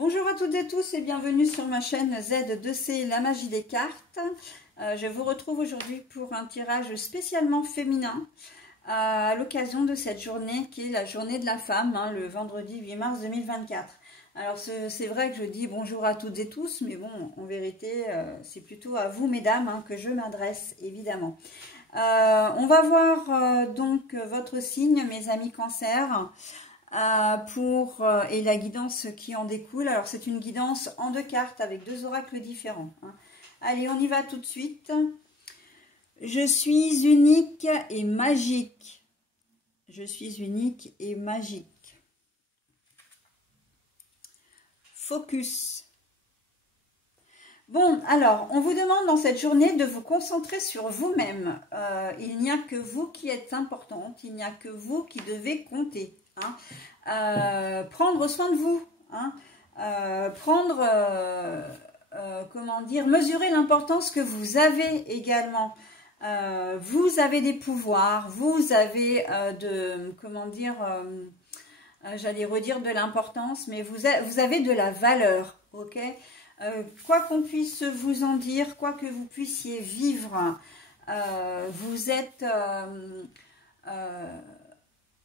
Bonjour à toutes et tous et bienvenue sur ma chaîne Z2C La Magie des Cartes. Je vous retrouve aujourd'hui pour un tirage spécialement féminin à l'occasion de cette journée qui est la journée de la femme, le vendredi 8 mars 2024. Alors c'est vrai que je dis bonjour à toutes et tous, mais bon, en vérité, c'est plutôt à vous mesdames que je m'adresse évidemment. On va voir donc votre signe, mes amis Cancer. Et la guidance qui en découle. Alors c'est une guidance en 2 cartes avec 2 oracles différents. Allez, on y va tout de suite. Je suis unique et magique. Je suis unique et magique. Focus. Bon, alors, on vous demande dans cette journée de vous concentrer sur vous-même. Il n'y a que vous qui êtes importante, il n'y a que vous qui devez compter. Prendre soin de vous, comment dire, mesurer l'importance que vous avez également. Vous avez des pouvoirs, vous avez j'allais redire de l'importance, mais vous avez de la valeur, ok? Quoi qu'on puisse vous en dire, quoi que vous puissiez vivre,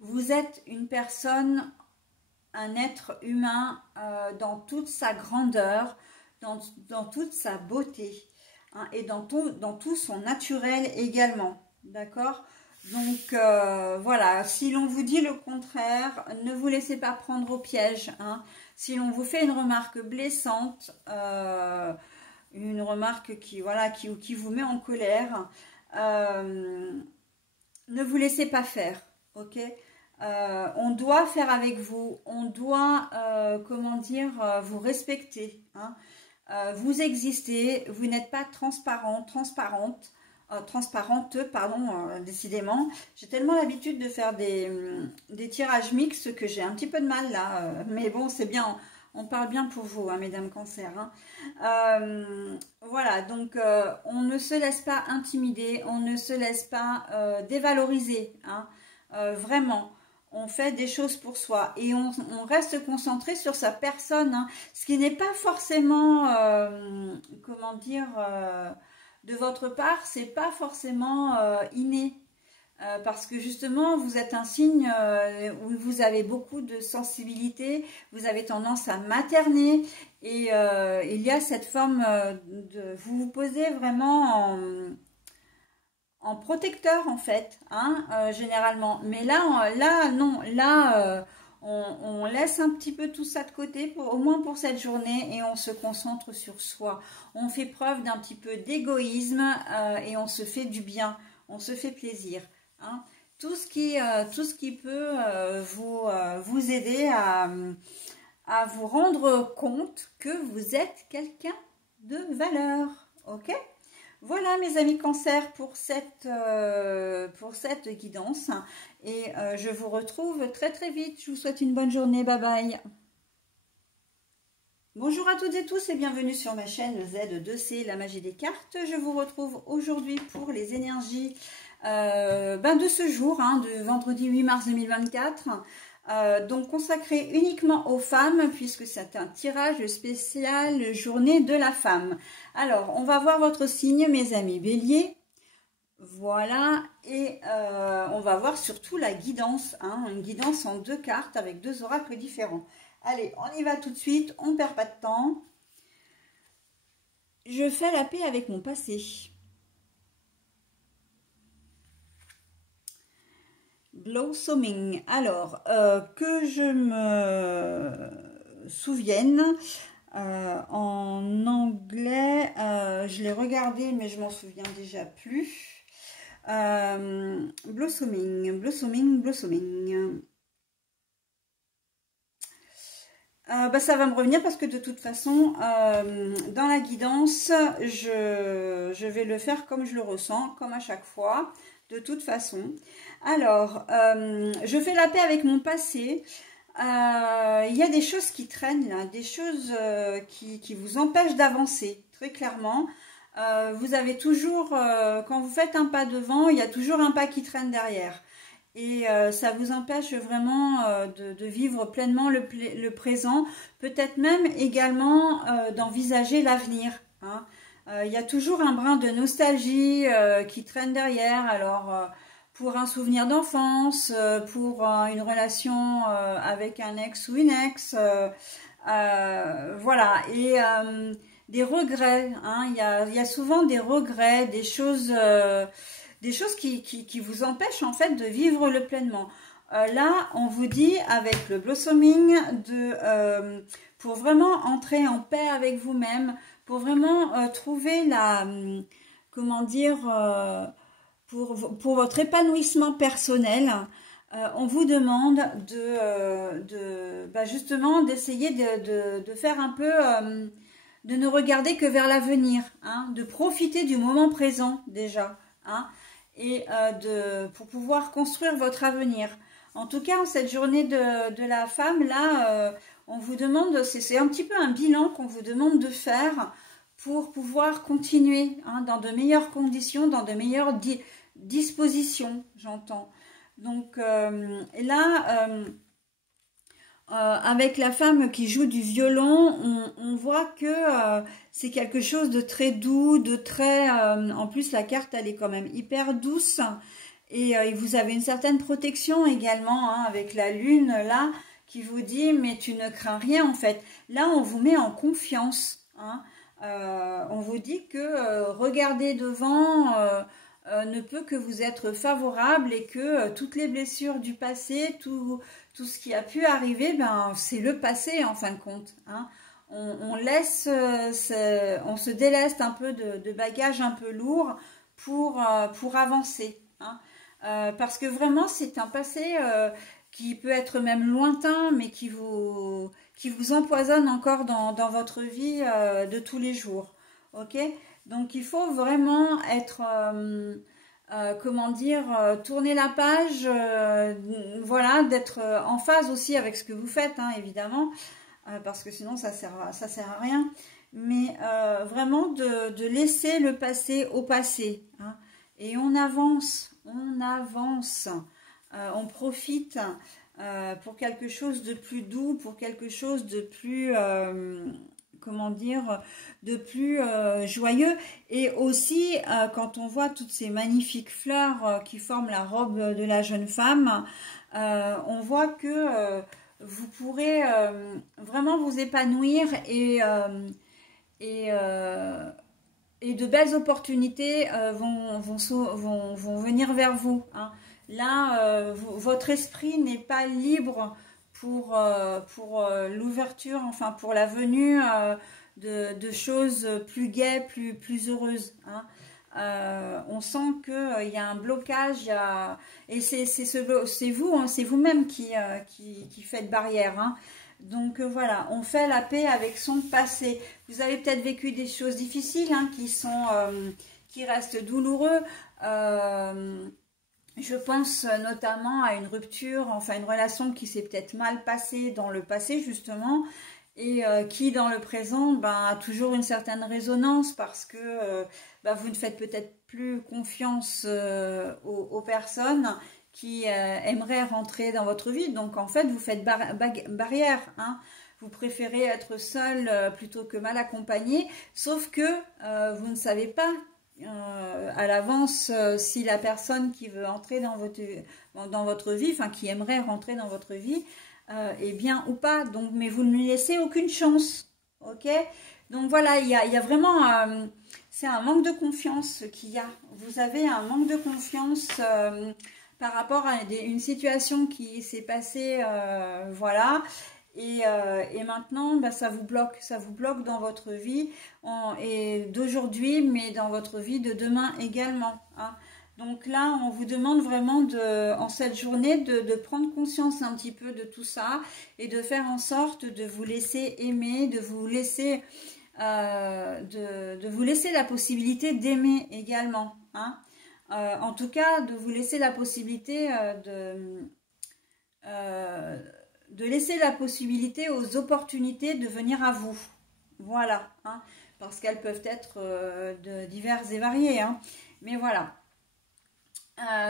vous êtes une personne, un être humain dans toute sa grandeur, dans toute sa beauté, et dans tout son naturel également, d'accord? Donc voilà, si l'on vous dit le contraire, ne vous laissez pas prendre au piège, Si l'on vous fait une remarque blessante, une remarque qui vous met en colère, ne vous laissez pas faire, ok? On doit faire avec vous, on doit, vous respecter, vous existez, vous n'êtes pas transparente, décidément. J'ai tellement l'habitude de faire des tirages mixtes que j'ai un petit peu de mal là, mais bon, c'est bien, on parle bien pour vous, mesdames Cancer. Voilà, donc on ne se laisse pas intimider, on ne se laisse pas dévaloriser, vraiment. On fait des choses pour soi et on reste concentré sur sa personne, ce qui n'est pas forcément, de votre part, c'est pas forcément inné. Parce que justement, vous êtes un signe où vous avez beaucoup de sensibilité, vous avez tendance à materner et il y a cette forme de... Vous vous posez vraiment en protecteur en fait, généralement. Mais là non, on laisse un petit peu tout ça de côté, au moins pour cette journée, et on se concentre sur soi. On fait preuve d'un petit peu d'égoïsme et on se fait du bien, on se fait plaisir. Tout ce qui peut vous aider à vous rendre compte que vous êtes quelqu'un de valeur, ok? Voilà mes amis Cancer pour cette guidance et je vous retrouve très très vite. Je vous souhaite une bonne journée, bye bye. Bonjour à toutes et tous et bienvenue sur ma chaîne Z2C La Magie des Cartes. Je vous retrouve aujourd'hui pour les énergies de ce jour, de vendredi 8 mars 2024. Donc consacré uniquement aux femmes puisque c'est un tirage spécial journée de la femme. Alors on va voir votre signe mes amis Bélier, voilà, et on va voir surtout la guidance, une guidance en 2 cartes avec 2 oracles différents. Allez, on y va tout de suite, on ne perd pas de temps. Je fais la paix avec mon passé. Blossoming. Alors, que je me souvienne, en anglais, je l'ai regardé, mais je m'en souviens déjà plus. Blossoming. Ça va me revenir parce que de toute façon, dans la guidance, je vais le faire comme je le ressens, comme à chaque fois. De toute façon, alors, je fais la paix avec mon passé. Il y a des choses qui traînent là, des choses qui vous empêchent d'avancer, très clairement. Vous avez toujours, quand vous faites un pas devant, il y a toujours un pas qui traîne derrière. et ça vous empêche vraiment de vivre pleinement le présent, peut-être même également d'envisager l'avenir, hein. Il y a toujours un brin de nostalgie qui traîne derrière, alors pour un souvenir d'enfance, pour une relation avec un ex ou une ex, voilà, et des regrets, hein. Il y a souvent des regrets, des choses qui vous empêchent en fait de vivre le pleinement. Là, on vous dit avec le blossoming pour vraiment entrer en paix avec vous-même, pour vraiment trouver comment dire, pour votre épanouissement personnel. On vous demande justement d'essayer de faire un peu, de ne regarder que vers l'avenir, hein, de profiter du moment présent déjà, hein, et pour pouvoir construire votre avenir. En tout cas, en cette journée de la femme, là, on vous demande, c'est un petit peu un bilan qu'on vous demande de faire pour pouvoir continuer, hein, dans de meilleures conditions, dans de meilleures dispositions, j'entends. Donc là, avec la femme qui joue du violon, on voit que c'est quelque chose de très doux, de très... en plus, la carte, elle est quand même hyper douce. Et vous avez une certaine protection également, hein, avec la lune, là, qui vous dit, mais tu ne crains rien, en fait. Là, on vous met en confiance, hein. On vous dit que regarder devant ne peut que vous être favorable et que toutes les blessures du passé, tout ce qui a pu arriver, ben, c'est le passé en fin de compte, hein. On laisse, on se déleste un peu de bagages un peu lourds pour avancer, hein. Parce que vraiment c'est un passé qui peut être même lointain, mais qui vous empoisonne encore dans votre vie de tous les jours. Ok? Donc il faut vraiment être, comment dire, tourner la page, voilà, d'être en phase aussi avec ce que vous faites, hein, évidemment, parce que sinon ça sert à rien. Mais vraiment de laisser le passé au passé, hein, et on avance, on profite pour quelque chose de plus doux, pour quelque chose de plus, comment dire, de plus joyeux. Et aussi, quand on voit toutes ces magnifiques fleurs qui forment la robe de la jeune femme, on voit que vous pourrez vraiment vous épanouir et de belles opportunités vont venir vers vous, hein. Là, votre esprit n'est pas libre pour l'ouverture, enfin pour la venue de choses plus gaies, plus heureuses, hein. On sent qu'il y a un blocage, et c'est vous, hein, c'est vous-même qui faites barrière, hein. Donc voilà, on fait la paix avec son passé. Vous avez peut-être vécu des choses difficiles, hein, qui restent douloureux. Je pense notamment à une rupture, enfin une relation qui s'est peut-être mal passée dans le passé justement, et qui dans le présent a toujours une certaine résonance parce que vous ne faites peut-être plus confiance aux personnes qui aimeraient rentrer dans votre vie. Donc en fait vous faites barrière, hein. Vous préférez être seul plutôt que mal accompagné, sauf que vous ne savez pas à l'avance si la personne qui veut entrer dans votre vie, enfin qui aimerait rentrer dans votre vie, est bien ou pas. Donc, mais vous ne lui laissez aucune chance, ok? Donc voilà, il y a vraiment, c'est un manque de confiance qu'il y a. Vous avez un manque de confiance par rapport à une situation qui s'est passée, voilà. Et maintenant, ça vous bloque dans votre vie, et d'aujourd'hui, mais dans votre vie de demain également, hein. Donc là, on vous demande vraiment en cette journée de prendre conscience un petit peu de tout ça et de faire en sorte de vous laisser aimer, de vous laisser la possibilité d'aimer également, hein. En tout cas, de vous laisser la possibilité de laisser la possibilité aux opportunités de venir à vous. Voilà, hein, parce qu'elles peuvent être diverses et variées, hein. Mais voilà.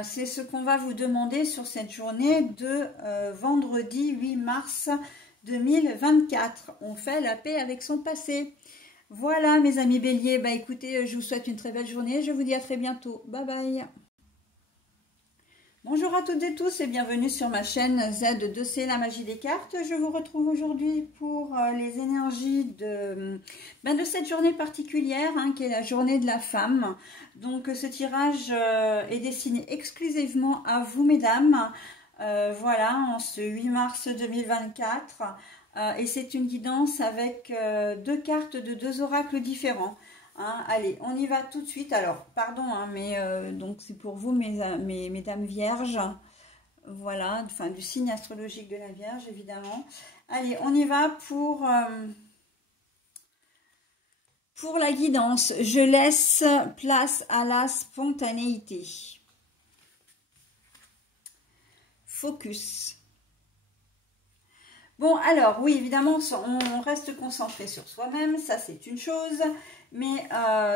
C'est ce qu'on va vous demander sur cette journée de vendredi 8 mars 2024. On fait la paix avec son passé. Voilà mes amis béliers, bah écoutez, je vous souhaite une très belle journée, je vous dis à très bientôt. Bye bye. Bonjour à toutes et tous et bienvenue sur ma chaîne Z2C, la magie des cartes. Je vous retrouve aujourd'hui pour les énergies de cette journée particulière, hein, qui est la journée de la femme. Donc ce tirage est destiné exclusivement à vous mesdames. Voilà, en ce 8 mars 2024. Et c'est une guidance avec deux cartes de deux oracles différents. Hein, allez, on y va tout de suite. Alors, pardon, hein, mais donc c'est pour vous, mesdames vierges. Voilà, enfin du signe astrologique de la Vierge, évidemment. Allez, on y va pour la guidance. Je laisse place à la spontanéité. Focus. Bon, alors, oui, évidemment, on reste concentré sur soi-même, ça c'est une chose. Mais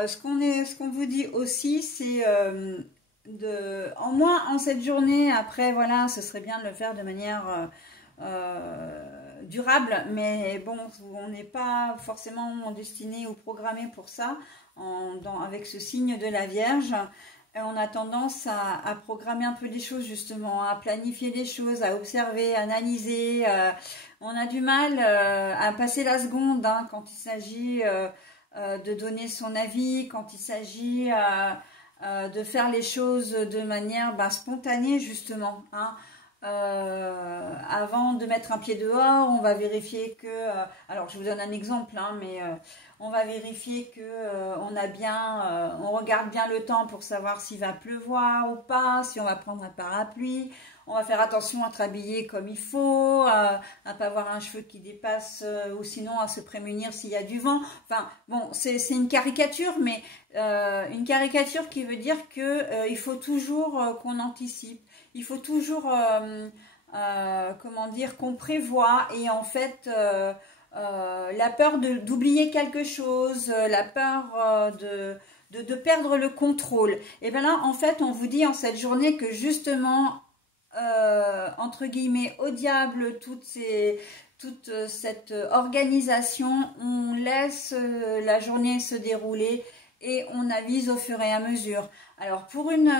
ce qu'on vous dit aussi, c'est en moins en cette journée, après, voilà, ce serait bien de le faire de manière durable. Mais bon, on n'est pas forcément destiné ou programmé pour ça, avec ce signe de la Vierge. On a tendance à programmer un peu les choses, justement, à planifier les choses, à observer, à analyser. On a du mal à passer la seconde, hein, quand il s'agit de donner son avis, quand il s'agit de faire les choses de manière spontanée, justement. Hein. Avant de mettre un pied dehors, on va vérifier que... alors, je vous donne un exemple, hein, mais on va vérifier que on regarde bien le temps pour savoir s'il va pleuvoir ou pas, si on va prendre un parapluie. On va faire attention à être habillé comme il faut, à ne pas avoir un cheveu qui dépasse, ou sinon à se prémunir s'il y a du vent. Enfin, bon, c'est une caricature, mais une caricature qui veut dire que il faut toujours qu'on anticipe. Il faut toujours, comment dire, qu'on prévoit. Et en fait, la peur d'oublier quelque chose, la peur de perdre le contrôle. Et bien là, en fait, on vous dit en cette journée que justement... entre guillemets au diable toute cette organisation, on laisse la journée se dérouler et on avise au fur et à mesure. Alors pour une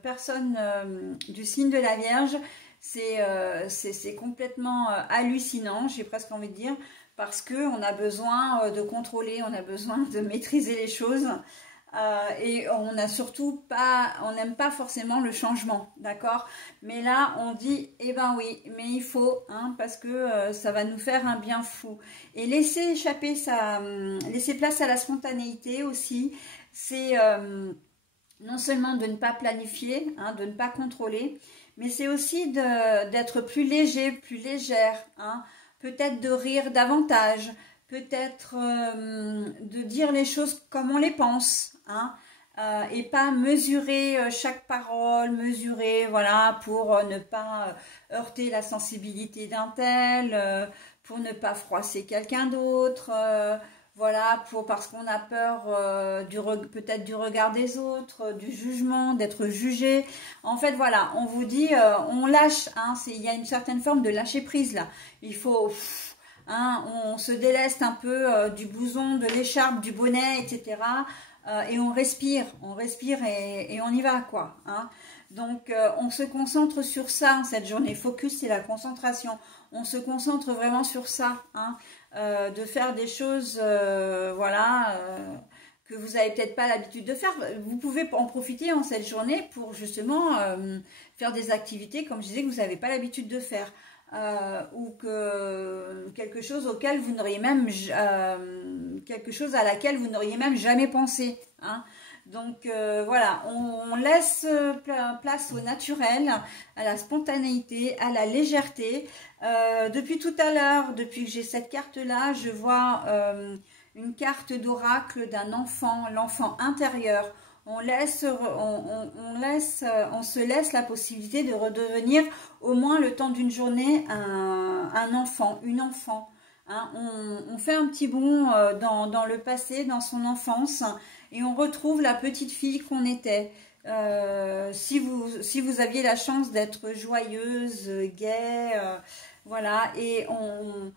personne du signe de la Vierge, c'est complètement hallucinant, j'ai presque envie de dire, parce qu'on a besoin de contrôler, on a besoin de maîtriser les choses. Et on n'a surtout pas, on n'aime pas forcément le changement, d'accord? Mais là, on dit, eh ben oui, mais il faut, hein, parce que ça va nous faire un bien fou. Et laisser laisser place à la spontanéité aussi, c'est non seulement de ne pas planifier, hein, de ne pas contrôler, mais c'est aussi d'être plus léger, plus légère, hein, peut-être de rire davantage, peut-être de dire les choses comme on les pense, hein, et pas mesurer chaque parole, mesurer, voilà, pour ne pas heurter la sensibilité d'un tel, pour ne pas froisser quelqu'un d'autre, voilà, parce qu'on a peur peut-être du regard des autres, du jugement, d'être jugé. En fait, voilà, on vous dit, on lâche, hein, il y a une certaine forme de lâcher prise là. Il faut... Hein, on se déleste un peu du blouson, de l'écharpe, du bonnet, etc. Et on respire et on y va, quoi. Hein. Donc, on se concentre sur ça, cette journée. Focus, c'est la concentration. On se concentre vraiment sur ça, hein, de faire des choses, voilà, que vous n'avez peut-être pas l'habitude de faire. Vous pouvez en profiter en cette journée pour justement faire des activités, comme je disais, que vous n'avez pas l'habitude de faire. Ou quelque chose auquel vous n'auriez même quelque chose à laquelle vous n'auriez même jamais pensé, hein. Donc voilà, on laisse place au naturel, à la spontanéité, à la légèreté. Depuis tout à l'heure, depuis que j'ai cette carte là, je vois une carte d'oracle d'un enfant, l'enfant intérieur. On se laisse la possibilité de redevenir au moins le temps d'une journée un enfant, une enfant. Hein. On fait un petit bond dans le passé, dans son enfance, et on retrouve la petite fille qu'on était. si vous aviez la chance d'être joyeuse, gaie, voilà, et on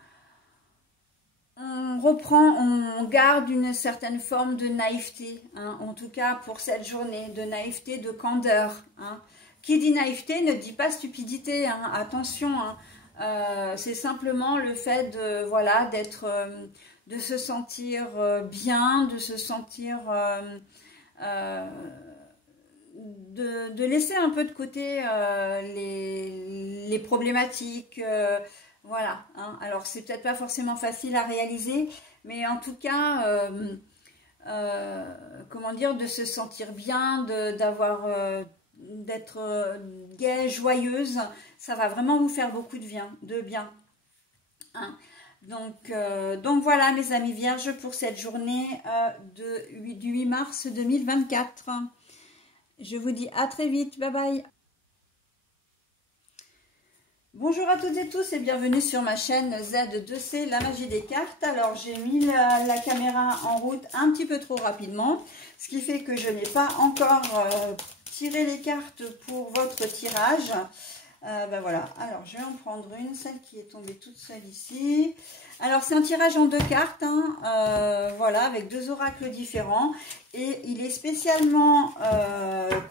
reprend, on garde une certaine forme de naïveté, hein, en tout cas pour cette journée, de naïveté, de candeur. Hein. Qui dit naïveté ne dit pas stupidité, hein, attention, hein. C'est simplement le fait de, voilà, d'être, de se sentir bien, de se sentir, de laisser un peu de côté les problématiques, voilà, hein. Alors c'est peut-être pas forcément facile à réaliser, mais en tout cas, comment dire, de se sentir bien, d'être gaie, joyeuse, ça va vraiment vous faire beaucoup de bien. Hein. Donc voilà mes amis vierges pour cette journée du 8 mars 2024. Je vous dis à très vite, bye bye. Bonjour à toutes et tous et bienvenue sur ma chaîne Z2C, la magie des cartes. Alors j'ai mis la caméra en route un petit peu trop rapidement, ce qui fait que je n'ai pas encore tiré les cartes pour votre tirage. Ben voilà, alors je vais en prendre une, celle qui est tombée toute seule ici. Alors c'est un tirage en 2 cartes, hein, voilà, avec 2 oracles différents. Et il est spécialement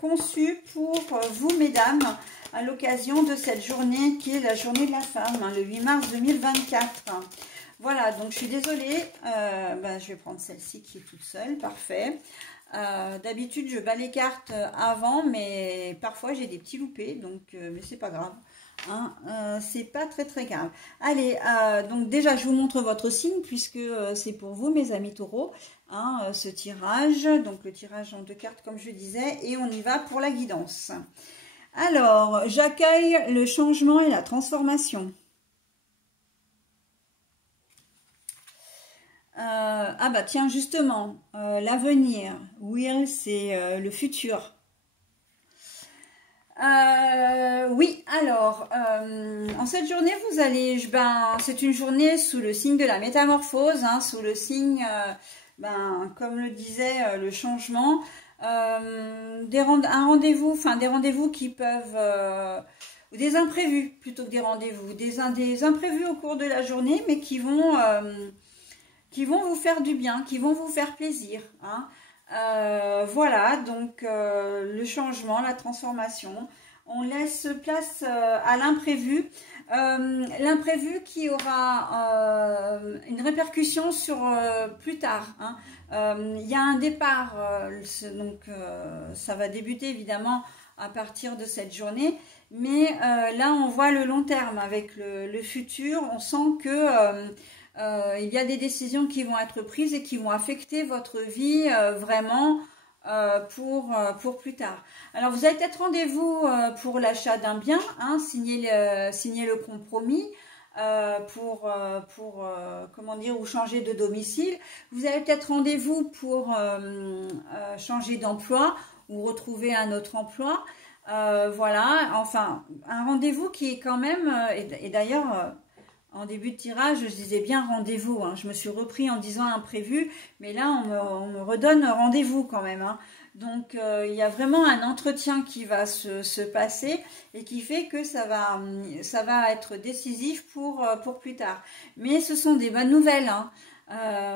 conçu pour vous mesdames, à l'occasion de cette journée qui est la journée de la femme, hein, le 8 mars 2024. Voilà, donc je suis désolée, je vais prendre celle-ci qui est toute seule, parfait. D'habitude je bats les cartes avant, mais parfois j'ai des petits loupés, donc mais c'est pas grave, hein, c'est pas très grave. Allez, donc déjà je vous montre votre signe puisque c'est pour vous mes amis taureaux, hein, ce tirage, donc le tirage en 2 cartes comme je disais, et on y va pour la guidance. Alors, j'accueille le changement et la transformation. Ah bah tiens, justement, l'avenir, will, c'est le futur. Oui, alors, en cette journée, vous allez, c'est une journée sous le signe de la métamorphose, hein, sous le signe, comme le disait, le changement. Des rendez-vous qui peuvent, des imprévus plutôt que des rendez-vous, des imprévus au cours de la journée, mais qui vont vous faire du bien, qui vont vous faire plaisir. Hein. Voilà, donc le changement, la transformation. On laisse place à l'imprévu. L'imprévu qui aura une répercussion sur plus tard. Hein. Il y a un départ, donc ça va débuter évidemment à partir de cette journée. Mais là, on voit le long terme avec le futur. On sent que il y a des décisions qui vont être prises et qui vont affecter votre vie vraiment pour plus tard. Alors vous avez peut-être rendez-vous pour l'achat d'un bien, hein, signer le compromis comment dire, ou changer de domicile. Vous avez peut-être rendez-vous pour changer d'emploi ou retrouver un autre emploi. Voilà, enfin un rendez-vous qui est quand même et d'ailleurs en début de tirage, je disais bien rendez-vous. Hein. Je me suis repris en disant imprévu, mais là, on me redonne rendez-vous quand même. Hein. Donc, il y a vraiment un entretien qui va se passer et qui fait que ça va être décisif pour plus tard. Mais ce sont des bonnes nouvelles. Hein.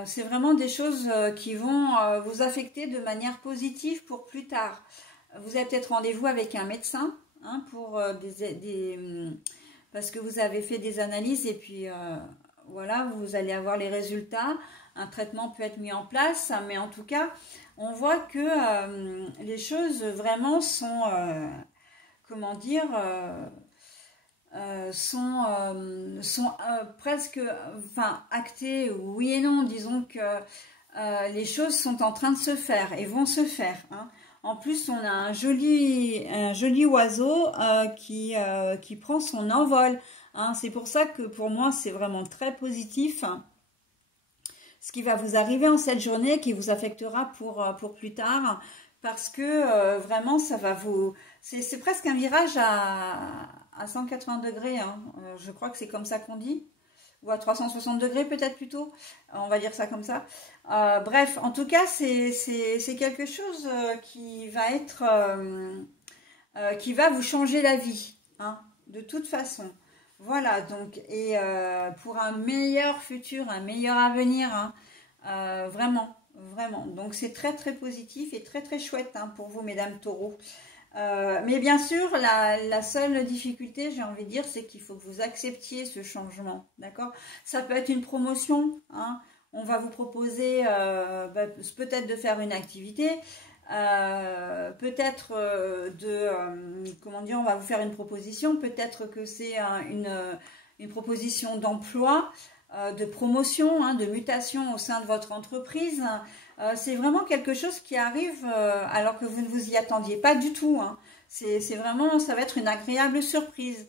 C'est vraiment des choses qui vont vous affecter de manière positive pour plus tard. Vous avez peut-être rendez-vous avec un médecin, hein, pour parce que vous avez fait des analyses et puis voilà, vous allez avoir les résultats. Un traitement peut être mis en place, mais en tout cas, on voit que les choses vraiment sont, comment dire, sont presque, enfin, actées, oui et non. Disons que les choses sont en train de se faire et vont se faire. Hein. En plus, on a un joli oiseau qui prend son envol. Hein. C'est pour ça que pour moi, c'est vraiment très positif. Ce qui va vous arriver en cette journée, qui vous affectera pour plus tard. Parce que vraiment, ça va vous... C'est presque un virage à 180 degrés. Hein. Je crois que c'est comme ça qu'on dit. ou à 360 degrés peut-être plutôt, on va dire ça comme ça. Bref, en tout cas, c'est quelque chose qui va être, qui va vous changer la vie, hein, de toute façon. Voilà, donc, et pour un meilleur futur, un meilleur avenir, hein, vraiment, vraiment. Donc, c'est très, très positif et très, très chouette, hein, pour vous, mesdames taureaux. Mais bien sûr, la seule difficulté, j'ai envie de dire, c'est qu'il faut que vous acceptiez ce changement, d'accord? Ça peut être une promotion, hein. On va vous proposer peut-être de faire une activité, peut-être comment dire, on va vous faire une proposition, peut-être que c'est une proposition d'emploi, de promotion, hein, de mutation au sein de votre entreprise. C'est vraiment quelque chose qui arrive alors que vous ne vous y attendiez pas du tout, hein. C'est vraiment, ça va être une agréable surprise.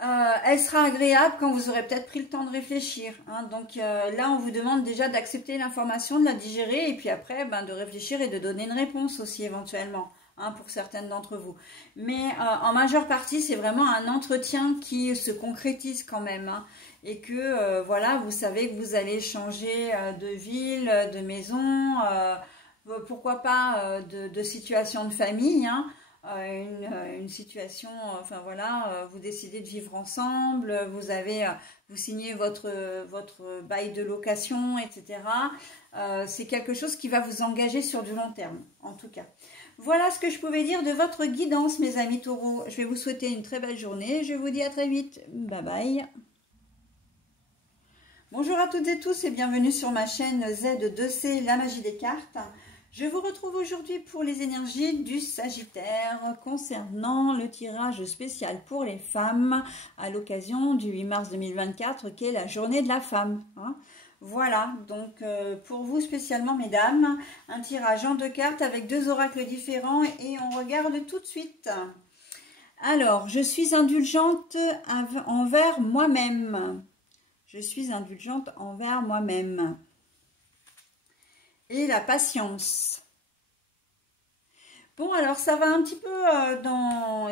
Elle sera agréable quand vous aurez peut-être pris le temps de réfléchir, hein. Donc là, on vous demande déjà d'accepter l'information, de la digérer et puis après, de réfléchir et de donner une réponse aussi éventuellement, hein, pour certaines d'entre vous. Mais en majeure partie, c'est vraiment un entretien qui se concrétise quand même, hein, et que voilà, vous savez que vous allez changer de ville, de maison, pourquoi pas de situation de famille, hein. Une situation, enfin voilà, vous décidez de vivre ensemble, vous signez votre bail de location, etc. C'est quelque chose qui va vous engager sur du long terme, en tout cas. Voilà ce que je pouvais dire de votre guidance, mes amis taureaux. Je vais vous souhaiter une très belle journée. Je vous dis à très vite. Bye bye. Bonjour à toutes et tous et bienvenue sur ma chaîne Z2C, la magie des cartes. Je vous retrouve aujourd'hui pour les énergies du Sagittaire concernant le tirage spécial pour les femmes à l'occasion du 8 mars 2024 qui est la journée de la femme, hein. Voilà, donc pour vous spécialement mesdames, un tirage en 2 cartes avec 2 oracles différents et on regarde tout de suite. Alors, je suis indulgente envers moi-même. Je suis indulgente envers moi-même. Et la patience. Bon, alors ça va un petit peu dans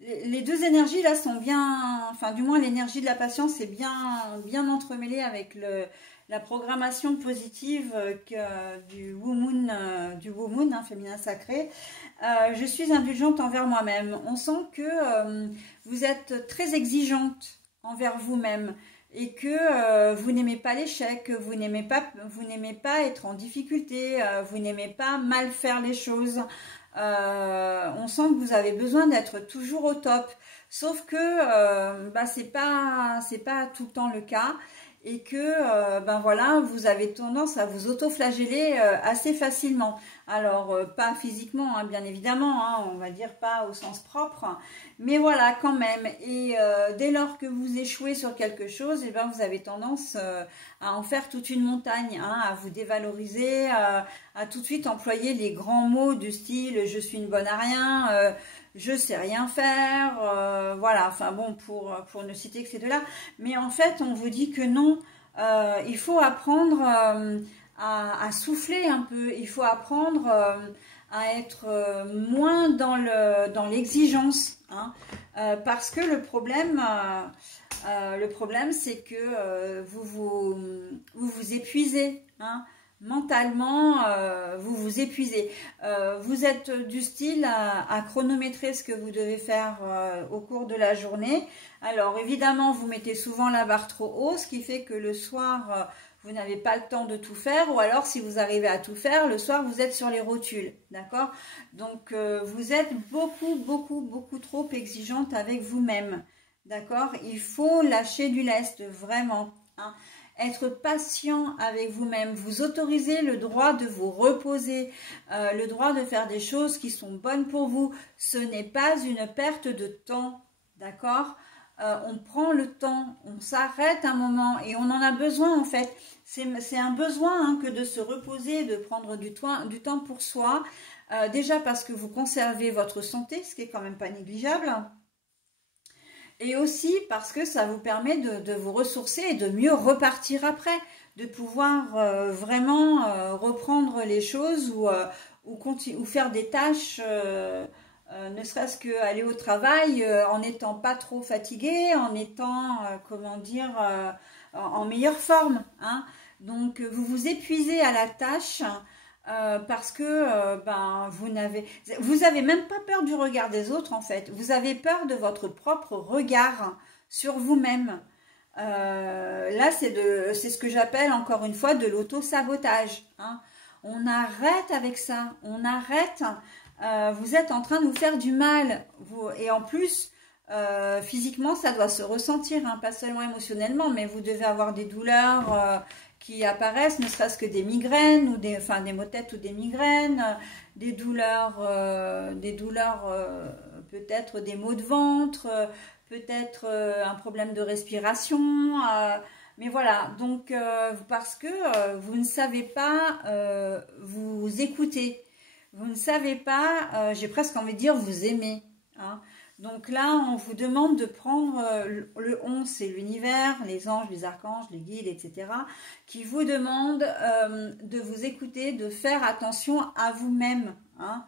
les deux énergies là sont bien, enfin du moins l'énergie de la patience est bien entremêlée avec la programmation positive du Womoon, hein, féminin sacré. Je suis indulgente envers moi-même. On sent que vous êtes très exigeante envers vous-même. Et que vous n'aimez pas l'échec, vous n'aimez pas être en difficulté, vous n'aimez pas mal faire les choses. On sent que vous avez besoin d'être toujours au top. Sauf que c'est pas tout le temps le cas. Et que voilà, vous avez tendance à vous auto-flageller assez facilement. Alors, pas physiquement, hein, bien évidemment, hein, on va dire pas au sens propre, mais voilà, quand même. Et dès lors que vous échouez sur quelque chose, vous avez tendance à en faire toute une montagne, hein, à vous dévaloriser, à tout de suite employer les grands mots du style « je suis une bonne à rien », je sais rien faire, voilà, enfin bon, pour ne citer que ces deux-là. Mais en fait, on vous dit que non, il faut apprendre à souffler un peu, il faut apprendre à être moins dans l'exigence, hein, parce que le problème c'est que vous vous épuisez, hein. Mentalement, vous vous épuisez. Vous êtes du style à chronométrer ce que vous devez faire au cours de la journée. Alors évidemment, vous mettez souvent la barre trop haut, ce qui fait que le soir, vous n'avez pas le temps de tout faire. Ou alors, si vous arrivez à tout faire, le soir, vous êtes sur les rotules. D'accord? Donc, vous êtes beaucoup trop exigeante avec vous-même. D'accord? Il faut lâcher du lest, vraiment, hein. Être patient avec vous-même, vous autorisez le droit de vous reposer, le droit de faire des choses qui sont bonnes pour vous. Ce n'est pas une perte de temps, d'accord? On prend le temps, on s'arrête un moment et on en a besoin en fait. C'est un besoin, hein, que de se reposer, de prendre du temps pour soi. Déjà parce que vous conservez votre santé, ce qui est quand même pas négligeable. Et aussi parce que ça vous permet de vous ressourcer et de mieux repartir après, de pouvoir vraiment reprendre les choses ou faire des tâches ne serait-ce qu'aller au travail en n'étant pas trop fatigué, en étant, comment dire, en meilleure forme, hein. Donc, vous vous épuisez à la tâche parce que ben, vous avez même pas peur du regard des autres, en fait. Vous avez peur de votre propre regard sur vous-même. Là, c'est ce que j'appelle encore une fois de l'auto-sabotage, hein. On arrête avec ça, on arrête. Vous êtes en train de vous faire du mal. Et en plus, physiquement, ça doit se ressentir, hein, pas seulement émotionnellement, mais vous devez avoir des douleurs qui apparaissent, ne serait-ce que des migraines, ou des maux de tête ou des migraines, des douleurs peut-être des maux de ventre, peut-être un problème de respiration. Mais voilà, donc parce que vous ne savez pas vous écouter. Vous ne savez pas, j'ai presque envie de dire, vous aimer, hein. Donc là, on vous demande de prendre le 11, c'est l'univers, les anges, les archanges, les guides, etc., qui vous demandent de vous écouter, de faire attention à vous-même, hein.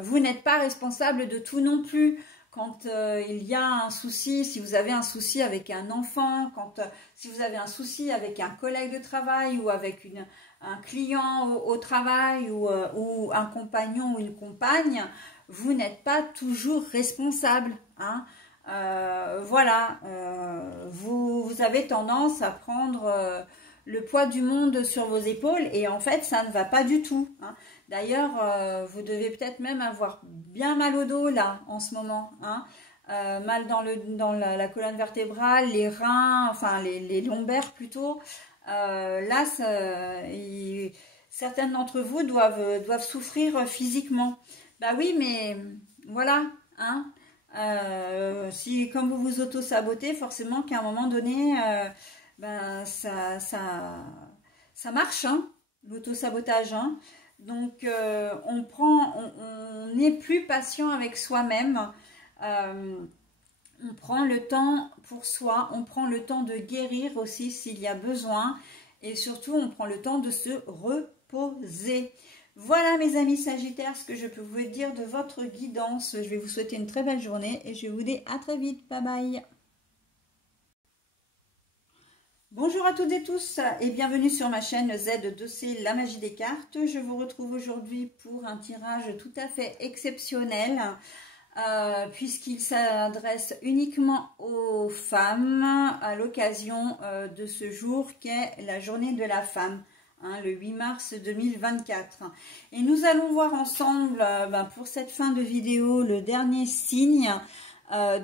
Vous n'êtes pas responsable de tout non plus. Quand il y a un souci, si vous avez un souci avec un enfant, si vous avez un souci avec un collègue de travail ou avec un client au travail ou un compagnon ou une compagne, vous n'êtes pas toujours responsable, hein. Voilà, vous avez tendance à prendre le poids du monde sur vos épaules et en fait ça ne va pas du tout, hein. D'ailleurs, vous devez peut-être même avoir bien mal au dos là en ce moment, hein. Mal dans la colonne vertébrale, les reins, enfin les lombaires plutôt. Là, certaines d'entre vous doivent souffrir physiquement. Bah oui, mais voilà, hein. Si comme vous vous auto-sabotez, forcément qu'à un moment donné, ben ça marche, hein, l'auto-sabotage, hein. Donc on n'est plus patient avec soi-même. On prend le temps pour soi, on prend le temps de guérir aussi s'il y a besoin. Et surtout, on prend le temps de se reposer. Voilà mes amis Sagittaires, ce que je peux vous dire de votre guidance. Je vais vous souhaiter une très belle journée et je vous dis à très vite. Bye bye. Bonjour à toutes et tous et bienvenue sur ma chaîne Z2C, la magie des cartes. Je vous retrouve aujourd'hui pour un tirage tout à fait exceptionnel puisqu'il s'adresse uniquement aux femmes à l'occasion de ce jour qu'est la journée de la femme. Hein, le 8 mars 2024. Et nous allons voir ensemble pour cette fin de vidéo le dernier signe.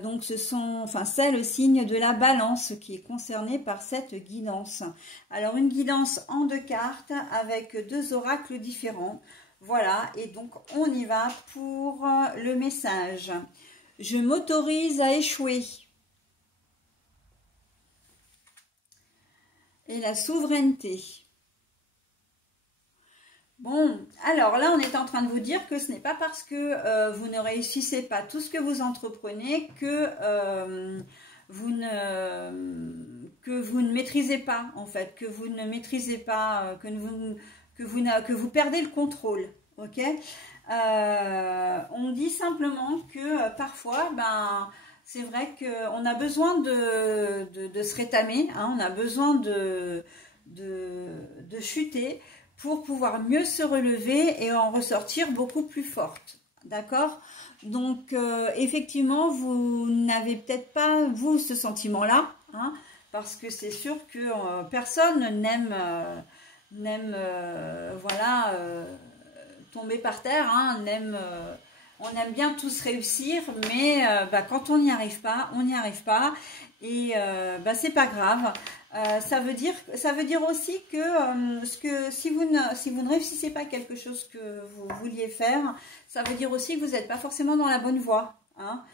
Donc c'est le signe de la balance qui est concerné par cette guidance. Alors une guidance en 2 cartes avec 2 oracles différents. Voilà, et donc on y va pour le message. Je m'autorise à échouer. Et la souveraineté. Bon, alors là, on est en train de vous dire que ce n'est pas parce que vous ne réussissez pas tout ce que vous entreprenez que vous ne maîtrisez pas, en fait, que vous ne maîtrisez pas, que vous perdez le contrôle, ok. On dit simplement que parfois, c'est vrai qu'on a besoin de se rétamer, hein, on a besoin de chuter, pour pouvoir mieux se relever et en ressortir beaucoup plus forte. D'accord? Donc, effectivement, vous n'avez peut-être pas, vous, ce sentiment-là, hein, parce que c'est sûr que personne n'aime voilà, tomber par terre, hein, on aime bien tous réussir, mais quand on n'y arrive pas, on n'y arrive pas. Et c'est pas grave. Ça veut dire aussi que si vous ne réussissez pas quelque chose que vous vouliez faire, ça veut dire aussi que vous n'êtes pas forcément dans la bonne voie, hein.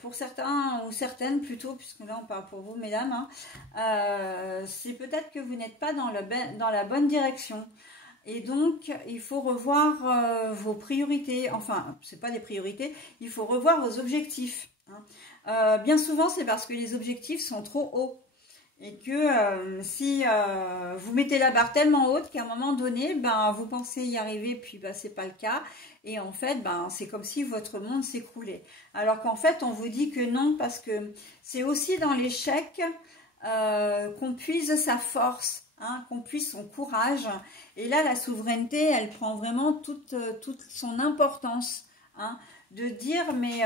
Pour certains ou certaines plutôt, puisque là on parle pour vous mesdames, hein, c'est peut-être que vous n'êtes pas dans la bonne direction. Et donc, il faut revoir vos priorités. Enfin, ce n'est pas des priorités, il faut revoir vos objectifs, hein. Bien souvent, c'est parce que les objectifs sont trop hauts. Et que si vous mettez la barre tellement haute qu'à un moment donné, vous pensez y arriver, puis c'est pas le cas. et en fait, ben, c'est comme si votre monde s'écroulait. Alors qu'en fait, on vous dit que non, parce que c'est aussi dans l'échec qu'on puise sa force, hein, qu'on puise son courage. Et là, la souveraineté, elle prend vraiment toute son importance, hein, de dire, mais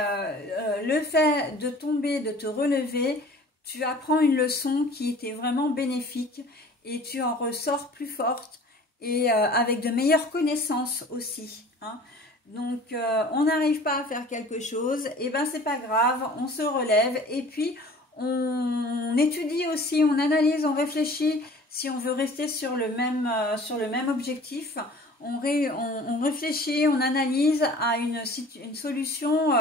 le fait de tomber, de te relever, tu apprends une leçon qui était vraiment bénéfique et tu en ressors plus forte et avec de meilleures connaissances aussi, hein. Donc, on n'arrive pas à faire quelque chose, et ben c'est pas grave, on se relève et puis on étudie aussi, on analyse, on réfléchit. Si on veut rester sur le même objectif, on réfléchit, on analyse à une solution,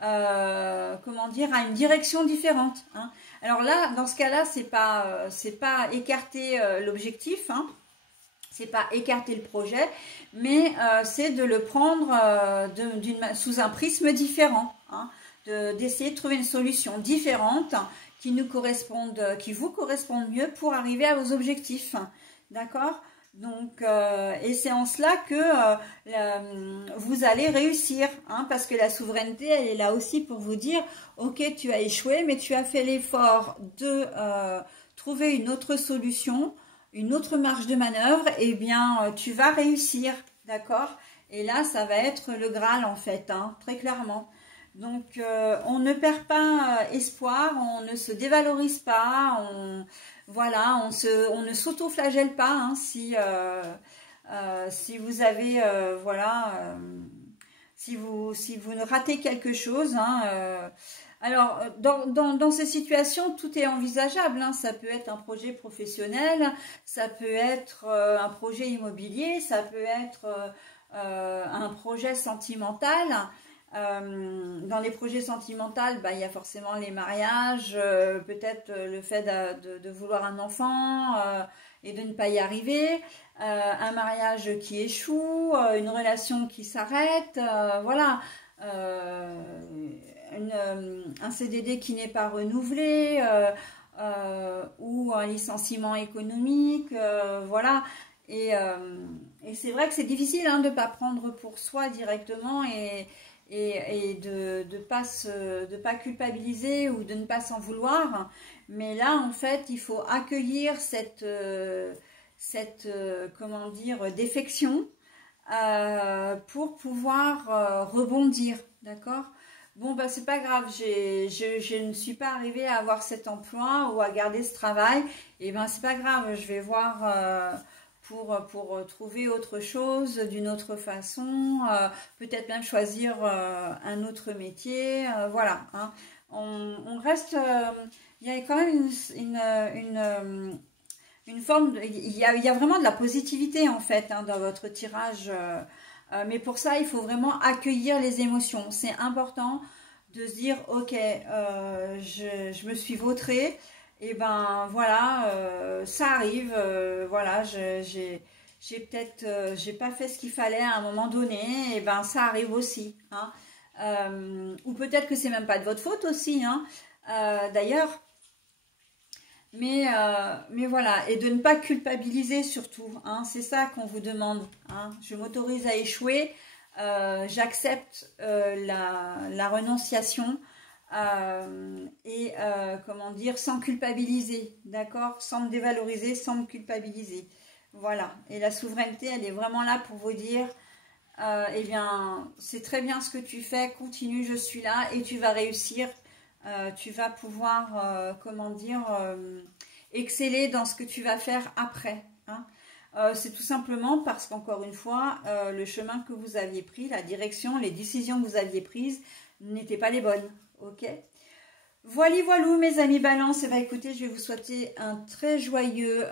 comment dire, à une direction différente, hein. Alors là, dans ce cas-là, c'est pas écarter l'objectif, hein. C'est pas écarter le projet, mais c'est de le prendre sous un prisme différent, hein, d'essayer de trouver une solution différente qui vous corresponde mieux pour arriver à vos objectifs, d'accord? Donc, et c'est en cela que vous allez réussir, hein, parce que la souveraineté, elle est là aussi pour vous dire, ok, tu as échoué, mais tu as fait l'effort de trouver une autre solution, une autre marge de manœuvre, et bien tu vas réussir, d'accord? Et là, ça va être le Graal en fait, hein, très clairement. Donc, on ne perd pas espoir, on ne se dévalorise pas, voilà, on ne s'auto-flagelle pas, hein, si vous avez, voilà, si vous ne ratez quelque chose, hein, alors, dans ces situations, tout est envisageable, hein. Ça peut être un projet professionnel, ça peut être un projet immobilier, ça peut être un projet sentimental. Dans les projets sentimentaux, bah, il y a forcément les mariages, peut-être le fait de vouloir un enfant et de ne pas y arriver, un mariage qui échoue, une relation qui s'arrête, voilà. Un CDD qui n'est pas renouvelé, ou un licenciement économique, voilà. Et c'est vrai que c'est difficile, hein, de ne pas prendre pour soi directement et de pas culpabiliser ou de ne pas s'en vouloir. Mais là, en fait, il faut accueillir cette comment dire, défection pour pouvoir rebondir, d'accord? Bon, bah, c'est pas grave, je ne suis pas arrivée à avoir cet emploi ou à garder ce travail. Et ben, c'est pas grave, je vais voir pour trouver autre chose d'une autre façon, peut-être même choisir un autre métier, voilà, hein. On reste, il y a quand même une forme, il y a vraiment de la positivité en fait, hein, dans votre tirage. Mais pour ça, il faut vraiment accueillir les émotions. C'est important de se dire, ok, je me suis vautrée, et ben voilà, ça arrive, voilà, j'ai peut-être, j'ai pas fait ce qu'il fallait à un moment donné, et ben ça arrive aussi, hein. Ou peut-être que c'est même pas de votre faute aussi, hein, d'ailleurs. Mais voilà, et de ne pas culpabiliser surtout, hein, c'est ça qu'on vous demande, hein. Je m'autorise à échouer, j'accepte la renonciation, et comment dire, sans culpabiliser, d'accord, sans me dévaloriser, sans me culpabiliser, voilà. Et la souveraineté, elle est vraiment là pour vous dire, eh bien, c'est très bien ce que tu fais, continue, je suis là et tu vas réussir. Tu vas pouvoir, comment dire, exceller dans ce que tu vas faire après, hein. C'est tout simplement parce qu'encore une fois, le chemin que vous aviez pris, la direction, les décisions que vous aviez prises n'étaient pas les bonnes, ok? Voilà, mes amis Balance. Et écoutez, je vais vous souhaiter un très joyeux,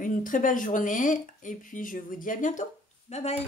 une très belle journée, et puis je vous dis à bientôt. Bye bye.